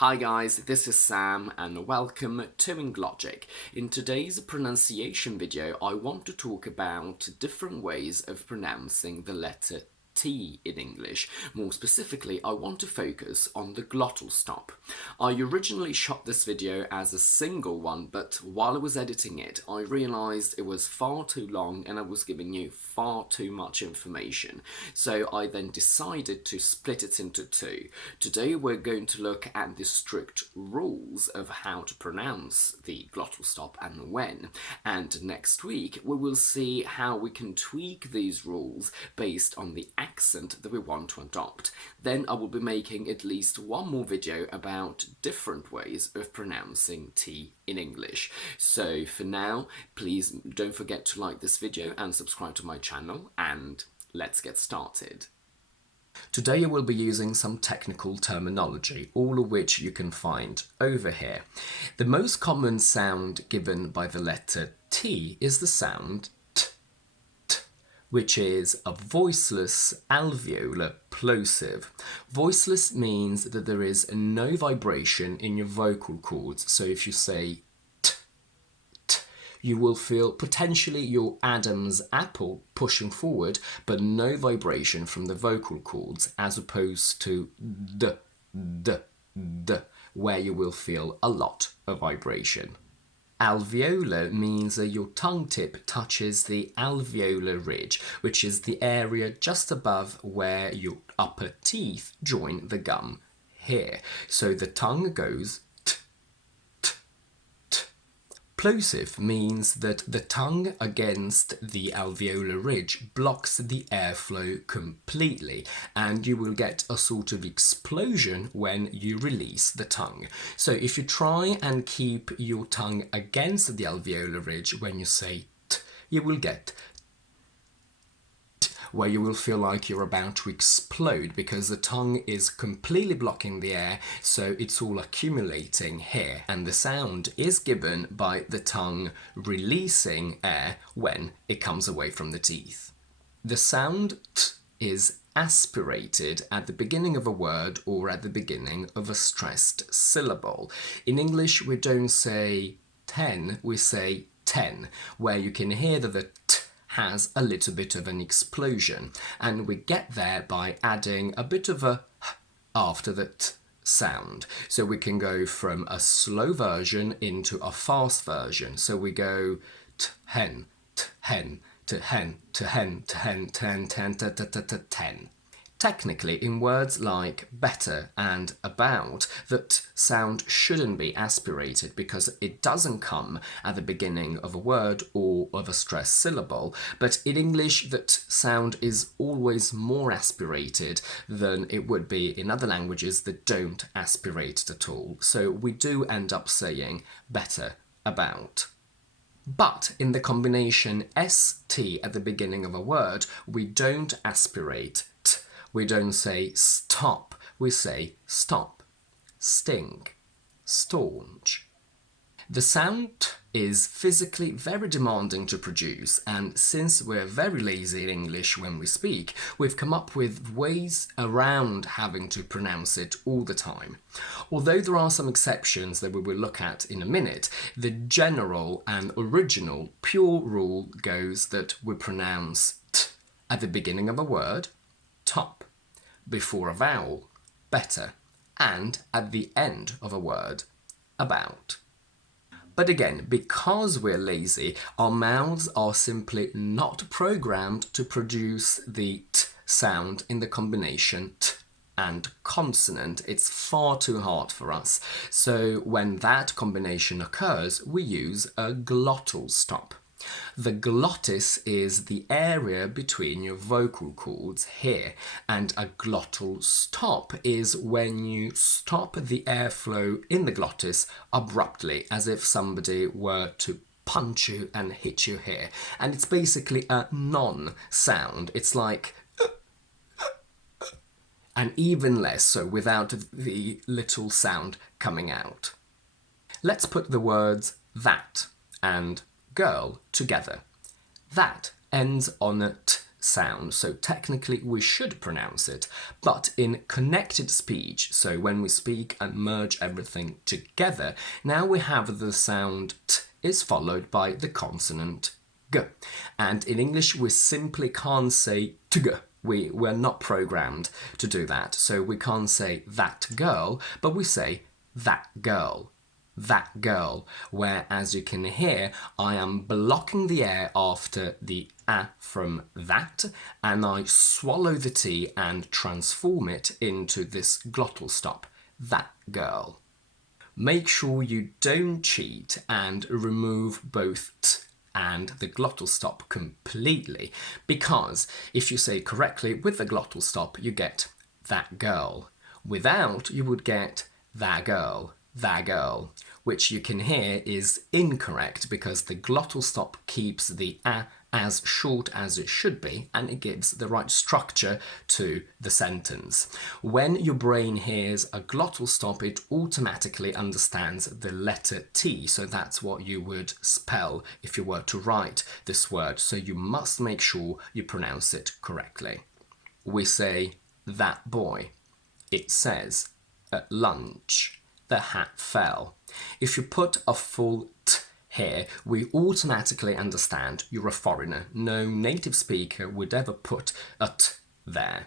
Hi guys, this is Sam and welcome to Logic. In today's pronunciation video, I want to talk about different ways of pronouncing the letter T in English. More specifically, I want to focus on the glottal stop. I originally shot this video as a single one, but while I was editing it, I realised it was far too long and I was giving you far too much information. So I then decided to split it into two. Today we're going to look at the strict rules of how to pronounce the glottal stop and when. And next week we will see how we can tweak these rules based on the accent that we want to adopt. Then I will be making at least one more video about different ways of pronouncing T in English. So for now, please don't forget to like this video and subscribe to my channel, and let's get started. Today I will be using some technical terminology, all of which you can find over here. The most common sound given by the letter T is the sound which is a voiceless alveolar plosive. Voiceless means that there is no vibration in your vocal cords. So if you say t, t, you will feel potentially your Adam's apple pushing forward, but no vibration from the vocal cords, as opposed to d, d, d, where you will feel a lot of vibration. Alveolar means that your tongue tip touches the alveolar ridge, which is the area just above where your upper teeth join the gum here. So the tongue goes t, t, t. Plosive means that the tongue against the alveolar ridge blocks the airflow completely, and you will get a sort of explosion when you release the tongue. So if you try and keep your tongue against the alveolar ridge when you say t, you will get where you will feel like you're about to explode because the tongue is completely blocking the air, so it's all accumulating here, and the sound is given by the tongue releasing air when it comes away from the teeth. The sound T is aspirated at the beginning of a word or at the beginning of a stressed syllable. In English we don't say 10, we say 10, where you can hear that the T has a little bit of an explosion, and we get there by adding a bit of a h after the T sound. So we can go from a slow version into a fast version. So we go t hen, t hen, to hen, to hen, to hen, ten, ten, ta ta ta ta ten. Technically, in words like better and about, that sound shouldn't be aspirated because it doesn't come at the beginning of a word or of a stressed syllable, but in English that sound is always more aspirated than it would be in other languages that don't aspirate at all. So we do end up saying better about. But in the combination ST at the beginning of a word, we don't aspirate T. We don't say stop, we say stop, sting, staunch. The sound T is physically very demanding to produce, and since we're very lazy in English when we speak, we've come up with ways around having to pronounce it all the time. Although there are some exceptions that we will look at in a minute, the general and original pure rule goes that we pronounce T at the beginning of a word, top, before a vowel, better, and at the end of a word, about. But again, because we're lazy, our mouths are simply not programmed to produce the T sound in the combination T and consonant. It's far too hard for us. So when that combination occurs, we use a glottal stop. The glottis is the area between your vocal cords here, and a glottal stop is when you stop the airflow in the glottis abruptly, as if somebody were to punch you and hit you here. And it's basically a non-sound. It's like and even less so without the little sound coming out. Let's put the words that and girl together. That ends on a T sound, so technically we should pronounce it. But in connected speech, so when we speak and merge everything together, now we have the sound t is followed by the consonant g. And in English, we simply can't say tg. We're not programmed to do that. So we can't say that girl, but we say that girl. That girl, where, as you can hear, I am blocking the air after the a from that, and I swallow the t and transform it into this glottal stop, that girl. Make sure you don't cheat and remove both t and the glottal stop completely, because if you say correctly with the glottal stop, you get that girl. Without, you would get that girl, which you can hear is incorrect because the glottal stop keeps the a as short as it should be, and it gives the right structure to the sentence. When your brain hears a glottal stop, it automatically understands the letter T, so that's what you would spell if you were to write this word, so you must make sure you pronounce it correctly. We say that boy. It says at lunch. The hat fell. If you put a full t here, we automatically understand you're a foreigner. No native speaker would ever put a t there.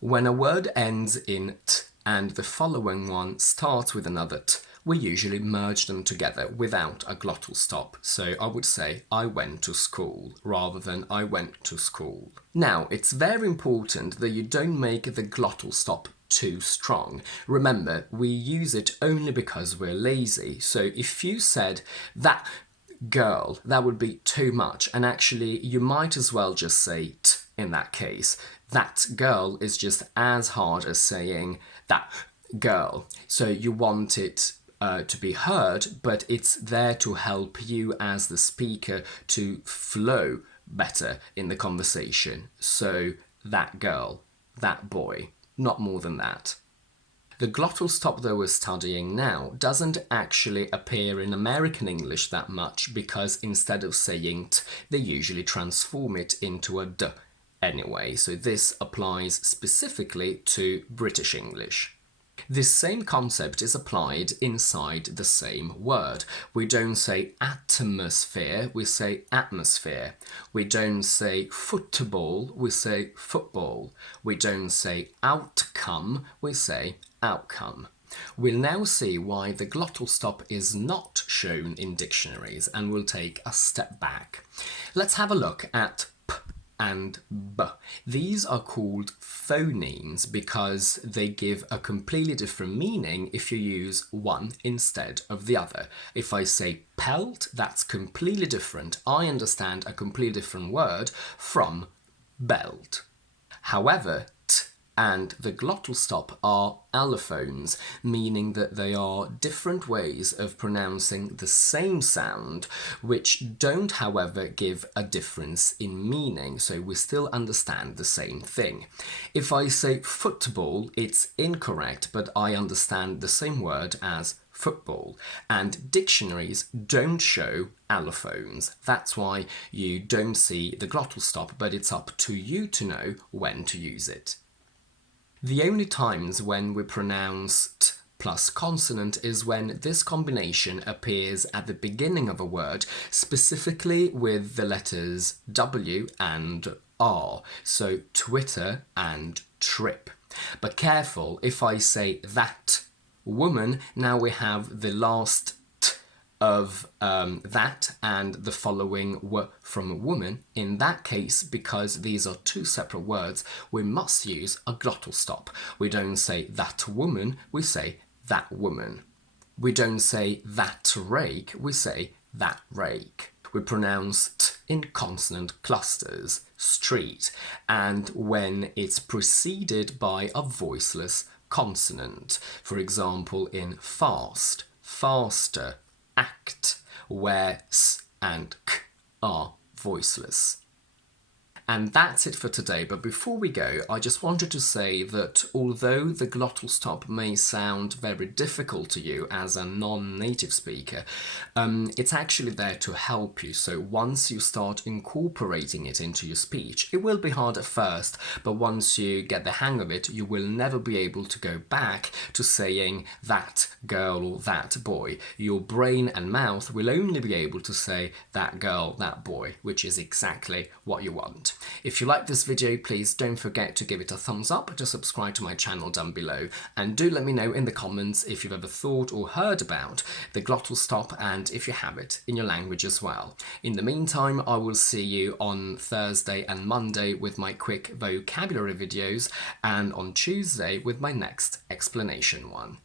When a word ends in t and the following one starts with another t, we usually merge them together without a glottal stop. So I would say, I went to school, rather than I went to school. Now, it's very important that you don't make the glottal stop too strong. Remember, we use it only because we're lazy. So if you said that girl, that would be too much. And actually, you might as well just say t in that case. That girl is just as hard as saying that girl. So you want it to be heard, but it's there to help you as the speaker to flow better in the conversation. So that girl, that boy. Not more than that. The glottal stop that we're studying now doesn't actually appear in American English that much because instead of saying t, they usually transform it into a d anyway, so this applies specifically to British English. This same concept is applied inside the same word. We don't say atmosphere, we say atmosphere. We don't say football, we say football. We don't say outcome, we say outcome. We'll now see why the glottal stop is not shown in dictionaries, and we'll take a step back. Let's have a look at p and b. These are called phonemes because they give a completely different meaning if you use one instead of the other. If I say pelt, that's completely different. I understand a completely different word from belt. However, t and the glottal stop are allophones, meaning that they are different ways of pronouncing the same sound, which don't, however, give a difference in meaning, so we still understand the same thing. If I say football, it's incorrect, but I understand the same word as football, and dictionaries don't show allophones. That's why you don't see the glottal stop, but it's up to you to know when to use it. The only times when we pronounce t plus consonant is when this combination appears at the beginning of a word, specifically with the letters W and R, so Twitter and trip. But careful, if I say that woman, now we have the last of that and the following w from woman. In that case, because these are two separate words, we must use a glottal stop. We don't say that woman, we say that woman. We don't say that rake, we say that rake. We pronounce t in consonant clusters, street, and when it's preceded by a voiceless consonant. For example, in fast, faster, act, where s and k are voiceless. And that's it for today, but before we go, I just wanted to say that although the glottal stop may sound very difficult to you as a non-native speaker, it's actually there to help you. So once you start incorporating it into your speech, it will be hard at first, but once you get the hang of it, you will never be able to go back to saying that girl or that boy. Your brain and mouth will only be able to say that girl, that boy, which is exactly what you want. If you like this video, please don't forget to give it a thumbs up, to subscribe to my channel down below, and do let me know in the comments if you've ever thought or heard about the glottal stop and if you have it in your language as well. In the meantime, I will see you on Thursday and Monday with my quick vocabulary videos, and on Tuesday with my next explanation one.